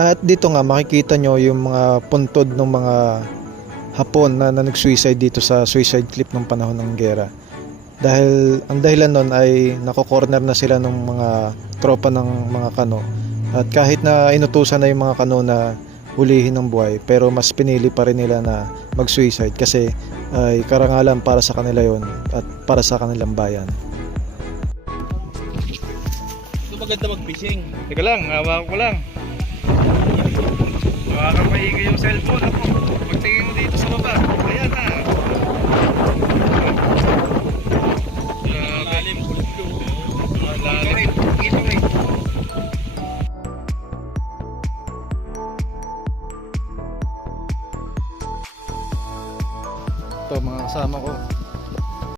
At dito nga makikita nyo yung mga puntod ng mga Hapon na nag-suicide dito sa Suicide Cliff ng panahon ng giyera. Dahil ang dahilan nun ay nako-corner na sila ng mga tropa ng mga kano. At kahit na inutusan na yung mga kano na hulihin ng buhay, pero mas pinili pa rin nila na mag-suicide kasi ay karangalan para sa kanila yon at para sa kanilang bayan. Ito maganda mag-fishing. Teka lang, hawak ko lang. Hawakan maigi yung cellphone ako. Pagtingin